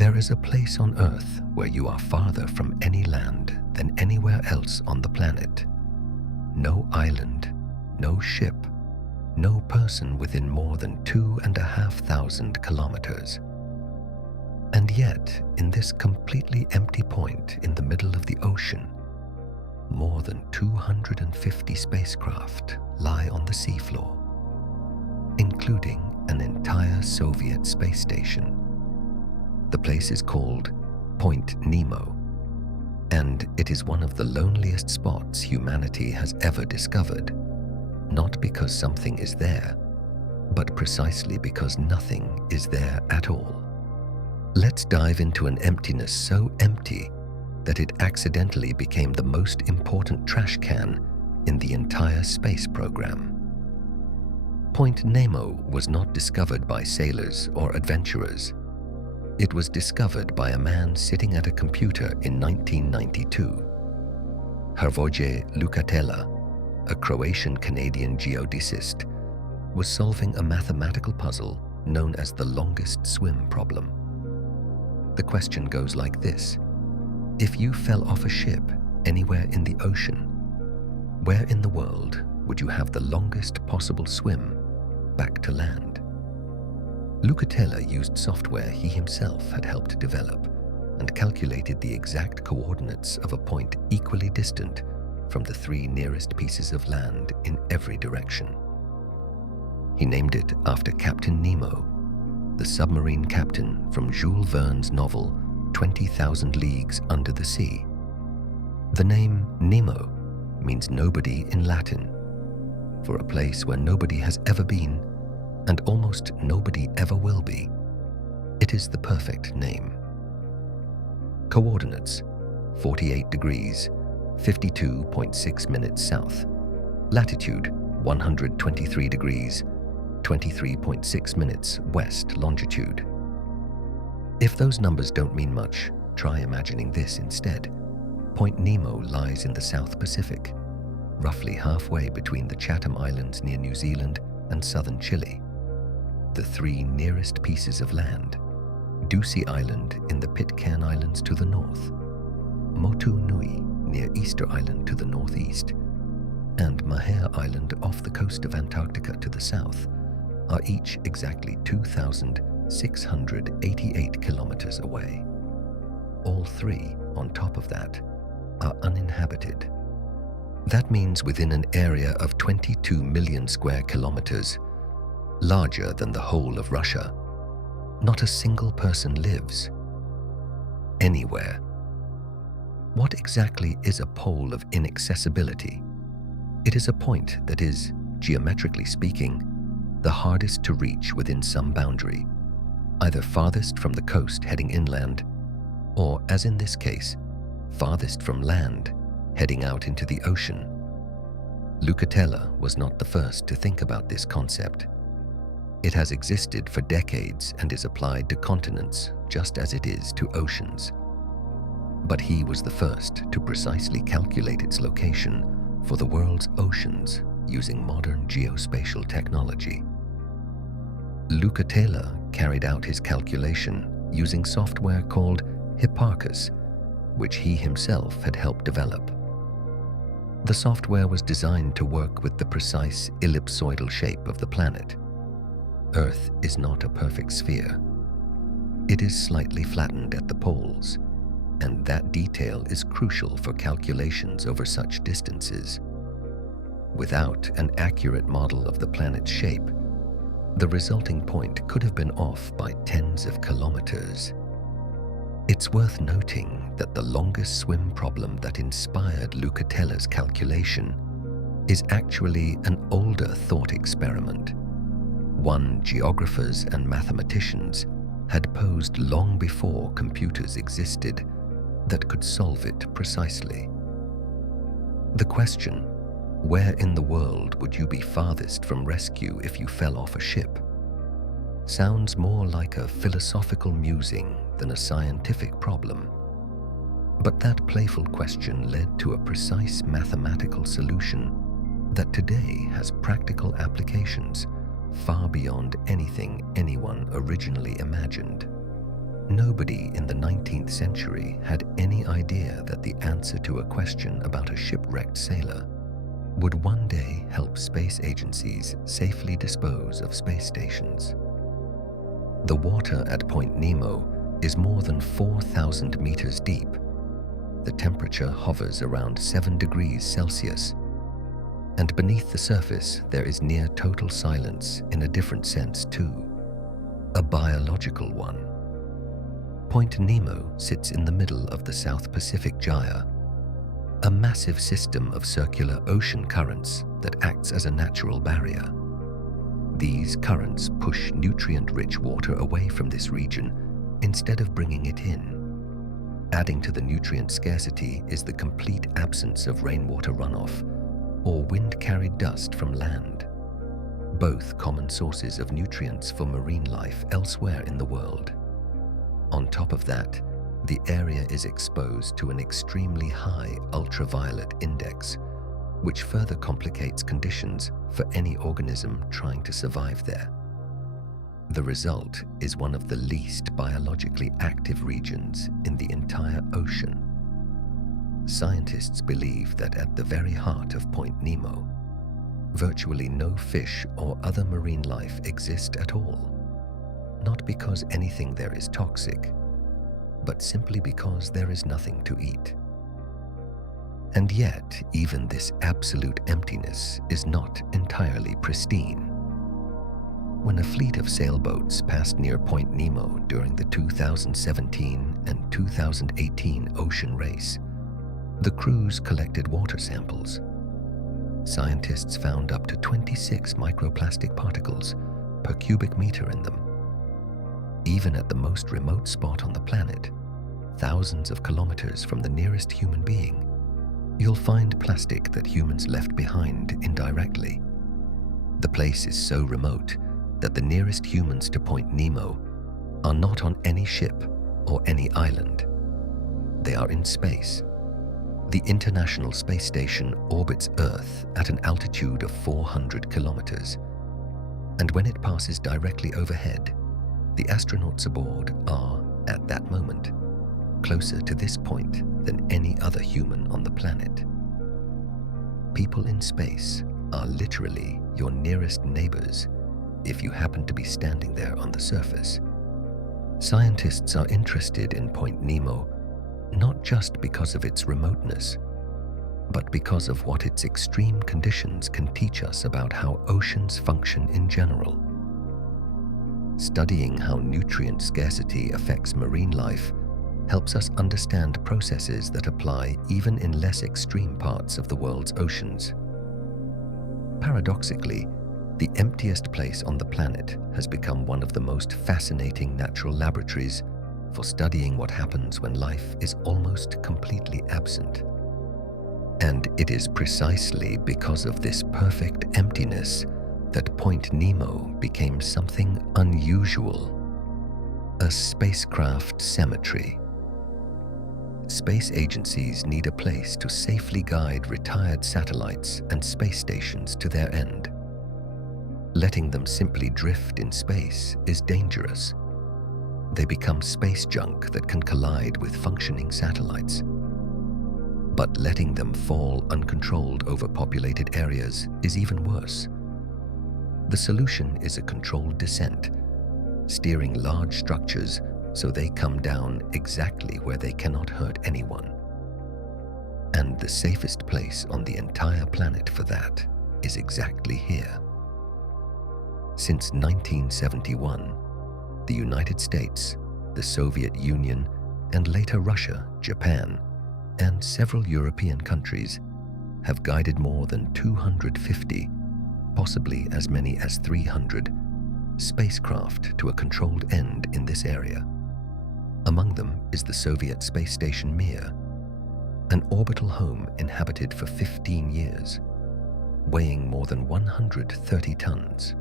There is a place on Earth where you are farther from any land than anywhere else on the planet. No island, no ship, no person within more than 2,500 kilometers. And yet, in this completely empty point in the middle of the ocean, more than 250 spacecraft lie on the seafloor, including an entire Soviet space station. The place is called Point Nemo, and it is one of the loneliest spots humanity has ever discovered, not because something is there, but precisely because nothing is there at all. Let's dive into an emptiness so empty that it accidentally became the most important trash can in the entire space program. Point Nemo was not discovered by sailors or adventurers. It was discovered by a man sitting at a computer in 1992. Hrvoje Lukatela, a Croatian-Canadian geodesist, was solving a mathematical puzzle known as the longest swim problem. The question goes like this: if you fell off a ship anywhere in the ocean, where in the world would you have the longest possible swim back to land? Lukatela used software he himself had helped develop and calculated the exact coordinates of a point equally distant from the 3 nearest pieces of land in every direction. He named it after Captain Nemo, the submarine captain from Jules Verne's novel 20,000 Leagues Under the Sea. The name Nemo means nobody in Latin, for a place where nobody has ever been and almost nobody ever will be. It is the perfect name. Coordinates: 48 degrees, 52.6 minutes south. Latitude: 123 degrees, 23.6 minutes west longitude. If those numbers don't mean much, try imagining this instead. Point Nemo lies in the South Pacific, roughly halfway between the Chatham Islands near New Zealand and southern Chile. The 3 nearest pieces of land: Ducie Island in the Pitcairn Islands to the north, Motu Nui near Easter Island to the northeast, and Mahare Island off the coast of Antarctica to the south, are each exactly 2,688 kilometers away. All 3, on top of that, are uninhabited. That means within an area of 22 million square kilometers, larger than the whole of Russia, not a single person lives. Anywhere. What exactly is a pole of inaccessibility? It is a point that is, geometrically speaking, the hardest to reach within some boundary, either farthest from the coast heading inland, or, as in this case, farthest from land heading out into the ocean. Lukatela was not the first to think about this concept. It has existed for decades and is applied to continents just as it is to oceans. But he was the first to precisely calculate its location for the world's oceans using modern geospatial technology. Lukatela carried out his calculation using software called Hipparchus, which he himself had helped develop. The software was designed to work with the precise ellipsoidal shape of the planet. Earth is not a perfect sphere. It is slightly flattened at the poles, and that detail is crucial for calculations over such distances. Without an accurate model of the planet's shape, the resulting point could have been off by tens of kilometers. It's worth noting that the longest swim problem that inspired Lukatela's calculation is actually an older thought experiment, one geographers and mathematicians had posed long before computers existed that could solve it precisely. The question, where in the world would you be farthest from rescue if you fell off a ship, sounds more like a philosophical musing than a scientific problem. But that playful question led to a precise mathematical solution that today has practical applications far beyond anything anyone originally imagined. Nobody in the 19th century had any idea that the answer to a question about a shipwrecked sailor would one day help space agencies safely dispose of space stations. The water at Point Nemo is more than 4,000 meters deep. The temperature hovers around 7 degrees Celsius, and beneath the surface there is near total silence in a different sense too, a biological one. Point Nemo sits in the middle of the South Pacific Gyre, a massive system of circular ocean currents that acts as a natural barrier. These currents push nutrient-rich water away from this region instead of bringing it in. Adding to the nutrient scarcity is the complete absence of rainwater runoff or wind-carried dust from land, both common sources of nutrients for marine life elsewhere in the world. On top of that, the area is exposed to an extremely high ultraviolet index, which further complicates conditions for any organism trying to survive there. The result is one of the least biologically active regions in the entire ocean. Scientists believe that at the very heart of Point Nemo, virtually no fish or other marine life exist at all, not because anything there is toxic, but simply because there is nothing to eat. And yet, even this absolute emptiness is not entirely pristine. When a fleet of sailboats passed near Point Nemo during the 2017 and 2018 ocean race, the crews collected water samples. Scientists found up to 26 microplastic particles per cubic meter in them. Even at the most remote spot on the planet, thousands of kilometers from the nearest human being, you'll find plastic that humans left behind indirectly. The place is so remote that the nearest humans to Point Nemo are not on any ship or any island. They are in space. The International Space Station orbits Earth at an altitude of 400 kilometers, and when it passes directly overhead, the astronauts aboard are, at that moment, closer to this point than any other human on the planet. People in space are literally your nearest neighbors if you happen to be standing there on the surface. Scientists are interested in Point Nemo not just because of its remoteness, but because of what its extreme conditions can teach us about how oceans function in general. Studying how nutrient scarcity affects marine life helps us understand processes that apply even in less extreme parts of the world's oceans. Paradoxically, the emptiest place on the planet has become one of the most fascinating natural laboratories for studying what happens when life is almost completely absent. And it is precisely because of this perfect emptiness that Point Nemo became something unusual, a spacecraft cemetery. Space agencies need a place to safely guide retired satellites and space stations to their end. Letting them simply drift in space is dangerous. They become space junk that can collide with functioning satellites. But letting them fall uncontrolled over populated areas is even worse. The solution is a controlled descent, steering large structures so they come down exactly where they cannot hurt anyone. And the safest place on the entire planet for that is exactly here. Since 1971, the United States, the Soviet Union, and later Russia, Japan, and several European countries have guided more than 250, possibly as many as 300, spacecraft to a controlled end in this area. Among them is the Soviet space station Mir, an orbital home inhabited for 15 years, weighing more than 130 tons.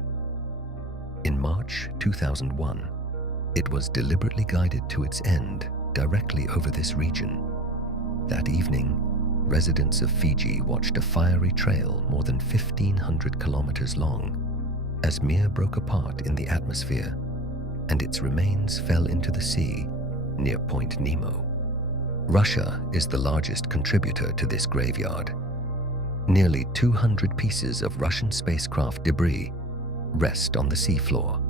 In March 2001, it was deliberately guided to its end directly over this region. That evening, residents of Fiji watched a fiery trail more than 1,500 kilometers long as Mir broke apart in the atmosphere, and its remains fell into the sea near Point Nemo. Russia is the largest contributor to this graveyard. Nearly 200 pieces of Russian spacecraft debris rest on the seafloor,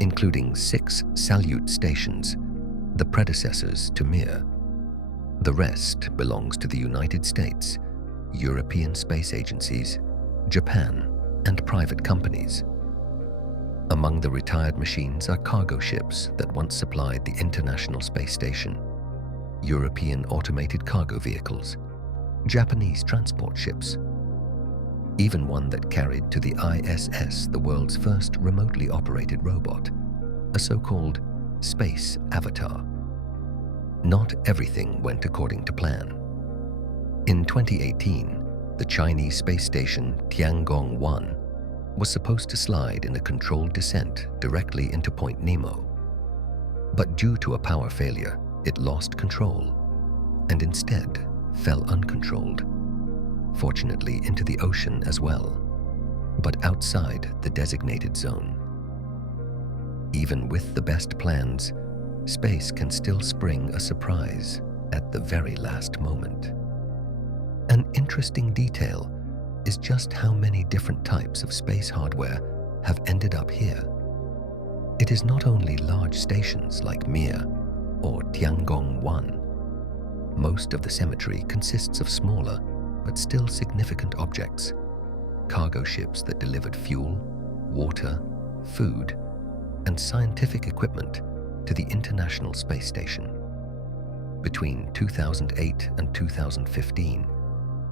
including 6 Salyut stations, the predecessors to Mir. The rest belongs to the United States, European space agencies, Japan, and private companies. Among the retired machines are cargo ships that once supplied the International Space Station, European automated cargo vehicles, Japanese transport ships, even one that carried to the ISS the world's first remotely operated robot, a so-called space avatar. Not everything went according to plan. In 2018, the Chinese space station Tiangong-1 was supposed to slide in a controlled descent directly into Point Nemo. But due to a power failure, it lost control and instead fell uncontrolled, fortunately into the ocean as well, but outside the designated zone. Even with the best plans, space can still spring a surprise at the very last moment. An interesting detail is just how many different types of space hardware have ended up here. It is not only large stations like Mir or Tiangong-1. Most of the cemetery consists of smaller but still significant objects, cargo ships that delivered fuel, water, food, and scientific equipment to the International Space Station. Between 2008 and 2015,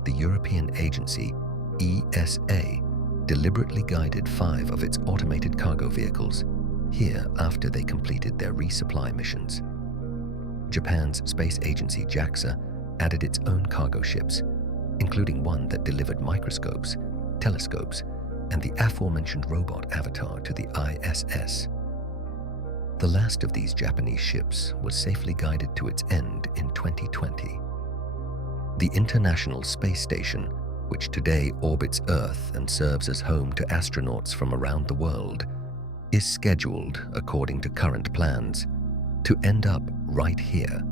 the European agency ESA deliberately guided 5 of its automated cargo vehicles here after they completed their resupply missions. Japan's space agency JAXA added its own cargo ships, including one that delivered microscopes, telescopes, and the aforementioned robot avatar to the ISS. The last of these Japanese ships was safely guided to its end in 2020. The International Space Station, which today orbits Earth and serves as home to astronauts from around the world, is scheduled, according to current plans, to end up right here.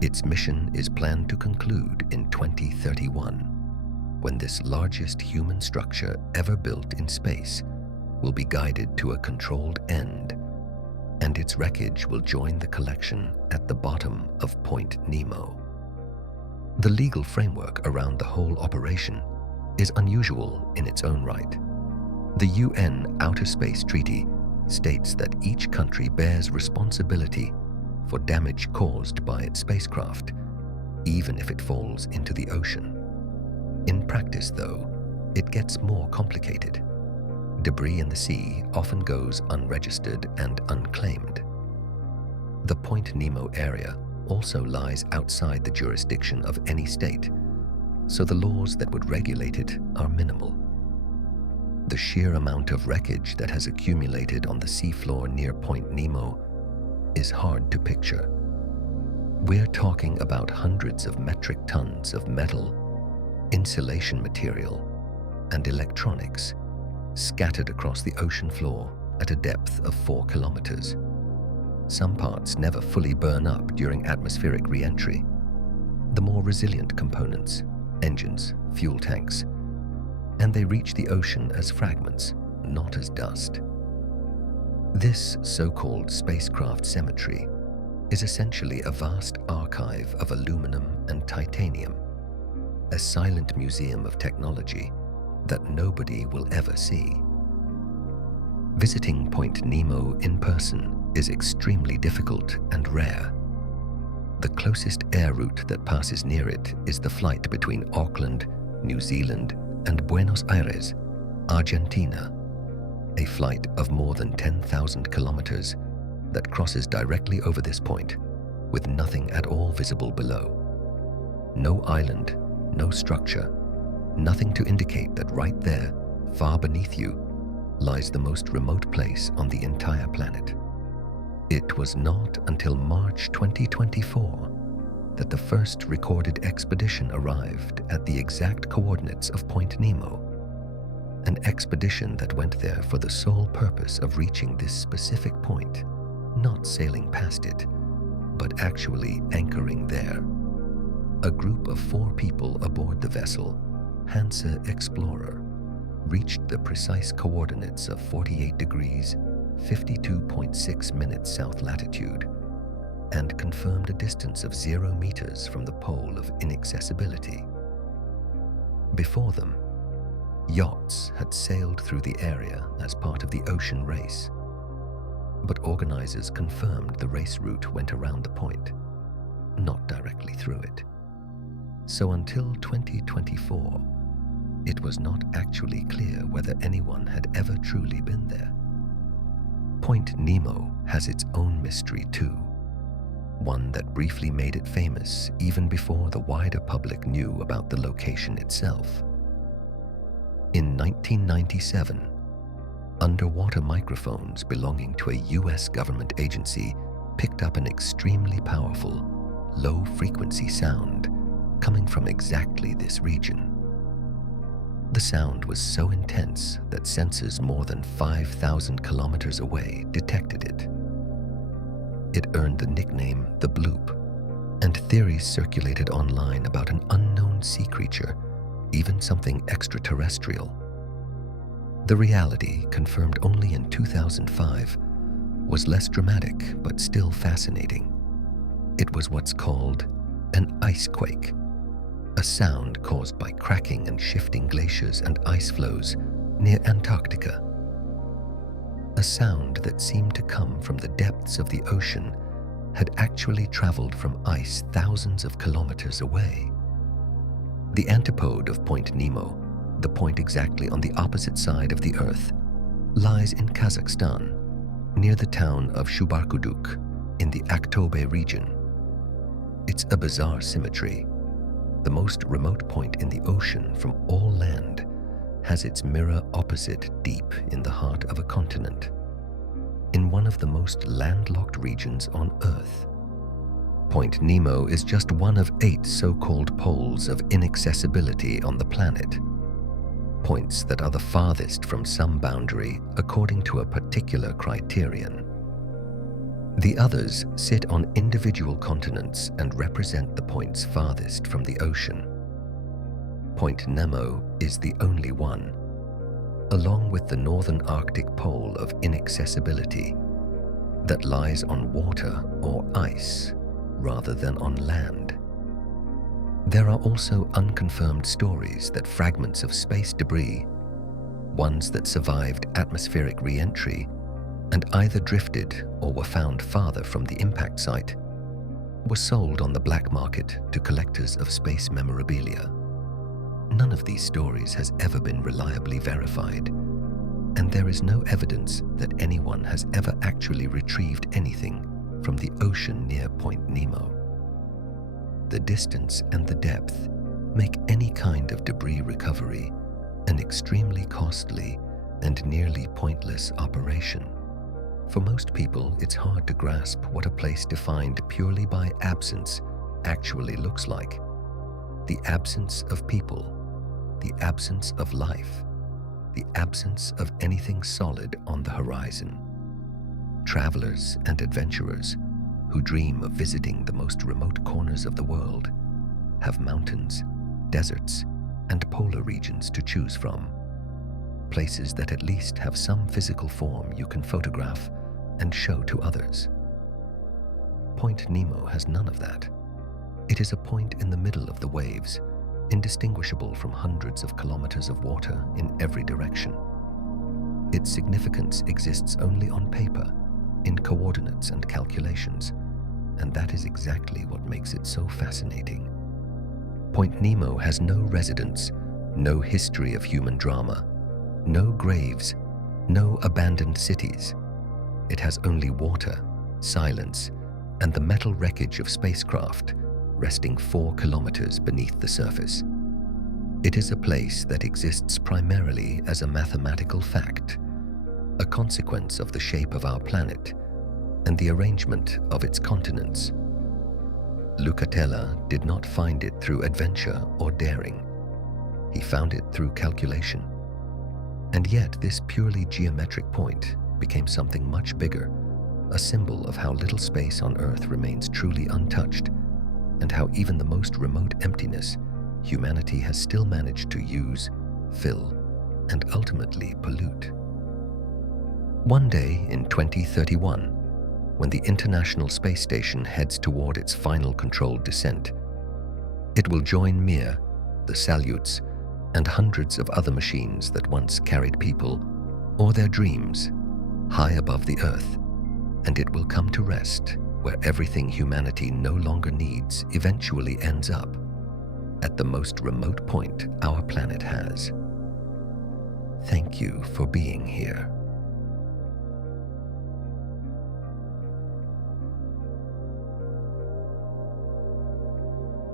Its mission is planned to conclude in 2031, when this largest human structure ever built in space will be guided to a controlled end, and its wreckage will join the collection at the bottom of Point Nemo. The legal framework around the whole operation is unusual in its own right. The UN Outer Space Treaty states that each country bears responsibility for damage caused by its spacecraft, even if it falls into the ocean. In practice, though, it gets more complicated. Debris in the sea often goes unregistered and unclaimed. The Point Nemo area also lies outside the jurisdiction of any state, so the laws that would regulate it are minimal. The sheer amount of wreckage that has accumulated on the seafloor near Point Nemo is hard to picture. We're talking about hundreds of metric tons of metal, insulation material, and electronics scattered across the ocean floor at a depth of 4 kilometers. Some parts never fully burn up during atmospheric re-entry. The more resilient components, engines, fuel tanks, and they reach the ocean as fragments, not as dust. This so-called spacecraft cemetery is essentially a vast archive of aluminum and titanium, a silent museum of technology that nobody will ever see. Visiting Point Nemo in person is extremely difficult and rare. The closest air route that passes near it is the flight between Auckland, New Zealand, and Buenos Aires, Argentina, a flight of more than 10,000 kilometers that crosses directly over this point with nothing at all visible below. No island, no structure, nothing to indicate that right there, far beneath you, lies the most remote place on the entire planet. It was not until March 2024 that the first recorded expedition arrived at the exact coordinates of Point Nemo, an expedition that went there for the sole purpose of reaching this specific point, not sailing past it, but actually anchoring there. A group of 4 people aboard the vessel, Hansa Explorer, reached the precise coordinates of 48 degrees, 52.6 minutes south latitude, and confirmed a distance of 0 meters from the pole of inaccessibility. Before them, yachts had sailed through the area as part of the ocean race, but organizers confirmed the race route went around the point, not directly through it. So until 2024, it was not actually clear whether anyone had ever truly been there. Point Nemo has its own mystery too, one that briefly made it famous even before the wider public knew about the location itself. In 1997, underwater microphones belonging to a US government agency picked up an extremely powerful, low-frequency sound coming from exactly this region. The sound was so intense that sensors more than 5,000 kilometers away detected it. It earned the nickname the Bloop, and theories circulated online about an unknown sea creature, even something extraterrestrial. The reality, confirmed only in 2005, was less dramatic but still fascinating. It was what's called an icequake, a sound caused by cracking and shifting glaciers and ice flows near Antarctica. A sound that seemed to come from the depths of the ocean had actually traveled from ice thousands of kilometers away. The antipode of Point Nemo, the point exactly on the opposite side of the Earth, lies in Kazakhstan, near the town of Shubarkuduk in the Aktobe region. It's a bizarre symmetry. The most remote point in the ocean from all land has its mirror opposite deep in the heart of a continent, in one of the most landlocked regions on Earth. Point Nemo is just one of 8 so-called poles of inaccessibility on the planet, points that are the farthest from some boundary according to a particular criterion. The others sit on individual continents and represent the points farthest from the ocean. Point Nemo is the only one, along with the northern Arctic pole of inaccessibility, that lies on water or ice rather than on land. There are also unconfirmed stories that fragments of space debris, ones that survived atmospheric re-entry and either drifted or were found farther from the impact site, were sold on the black market to collectors of space memorabilia. None of these stories has ever been reliably verified, and there is no evidence that anyone has ever actually retrieved anything from the ocean near Point Nemo. The distance and the depth make any kind of debris recovery an extremely costly and nearly pointless operation. For most people, it's hard to grasp what a place defined purely by absence actually looks like. The absence of people, the absence of life, the absence of anything solid on the horizon. Travelers and adventurers who dream of visiting the most remote corners of the world have mountains, deserts, and polar regions to choose from. Places that at least have some physical form you can photograph and show to others. Point Nemo has none of that. It is a point in the middle of the waves, indistinguishable from hundreds of kilometers of water in every direction. Its significance exists only on paper, in coordinates and calculations, and that is exactly what makes it so fascinating. Point Nemo has no residents, no history of human drama, no graves, no abandoned cities. It has only water, silence, and the metal wreckage of spacecraft resting 4 kilometers beneath the surface. It is a place that exists primarily as a mathematical fact, a consequence of the shape of our planet and the arrangement of its continents. Lucatella did not find it through adventure or daring. He found it through calculation. And yet this purely geometric point became something much bigger, a symbol of how little space on Earth remains truly untouched, and how even the most remote emptiness, humanity has still managed to use, fill, and ultimately pollute. One day in 2031, when the International Space Station heads toward its final controlled descent, it will join Mir, the Salyuts, and hundreds of other machines that once carried people, or their dreams, high above the Earth, and it will come to rest where everything humanity no longer needs eventually ends up, at the most remote point our planet has. Thank you for being here.